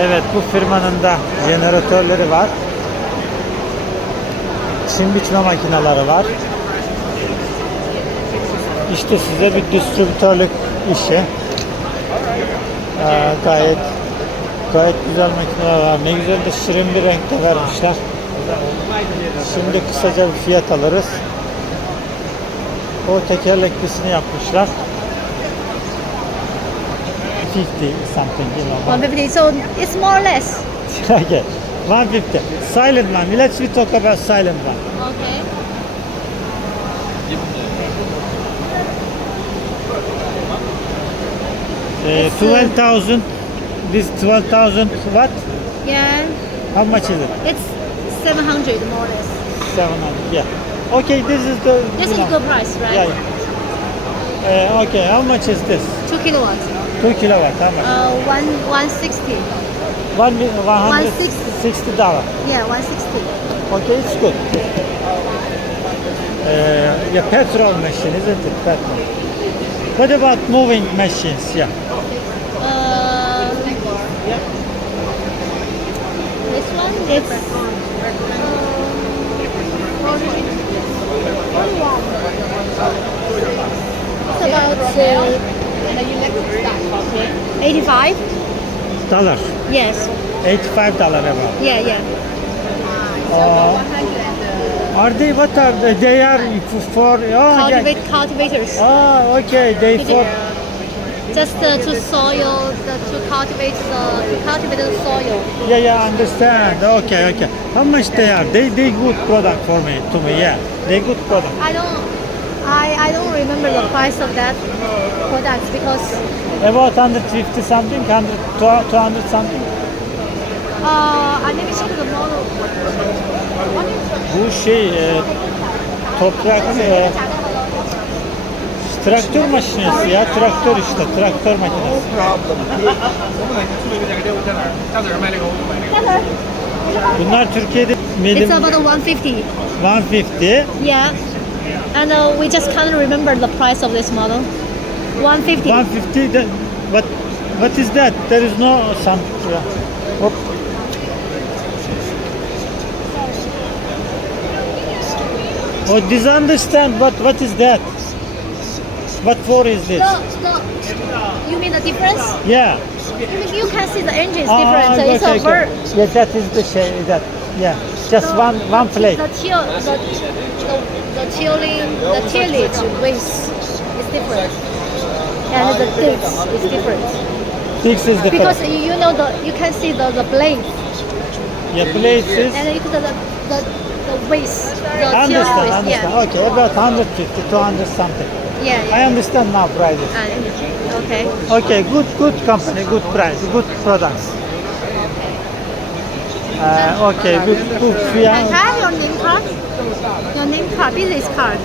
Evet, bu firmanın da jeneratörleri var. Çin biçme makineleri var. İşte size bir distribütörlük işi. Gayet güzel makineler var. Ne güzel de şirin bir renkte vermişler. Şimdi kısaca bir fiyat alırız. O tekerleklisini yapmışlar. 50 something, you know. 150, so it's more or less. Okay, 150. Silent one. Let's talk about silent one. Okay. 12,000. This 12,000 watt. Yeah, How much is it? it's 700 more or less. 700. Yeah. Okay, this is the. This is you a know, good price, right? Yeah. Okay, how much is this? 2 kilowatts. 2 kilowatt. How much? 160. $160. Yeah, 160. Okay, it's good. Yeah, petrol machine, isn't it? Petrol. What about moving machines? Yeah. This one, it's about 85. Dollar. Yes. $85 about. Yeah. Are they, what are they? They are for, oh, yeah. Cultivators. Oh, okay, they for, Just to soil, to cultivate the soil. yeah, understand. Okay. How much they are? They good product for me, to me, yeah. They good product. I don't remember the price of that product because About 150 something, 200 something. let me check the model. Bu toprak traktör makinesi ya, traktör işte, traktör makinesi. Bunlar Türkiye'de It's about 150. 150. Yeah, and we just can't remember the price of this model. 150. 150. What is that? There is no some. Oh. Oh, understand what is that? What for is this? You mean the difference? Yeah. You can see the engine is different. It's a bird. Yeah, that is the shade. That. Yeah. Just one plate. The tillage waste is different, and the digs is different. This is different. Because you can see the blade. Yeah, blades is. And you can the waste. The Understand. Yeah. Okay, about 150, 200 something. Yeah. I understand now prices. Okay. Okay, good company, good price, good products. Okay, good Can I fiyat. have your name card? Your name card, business card.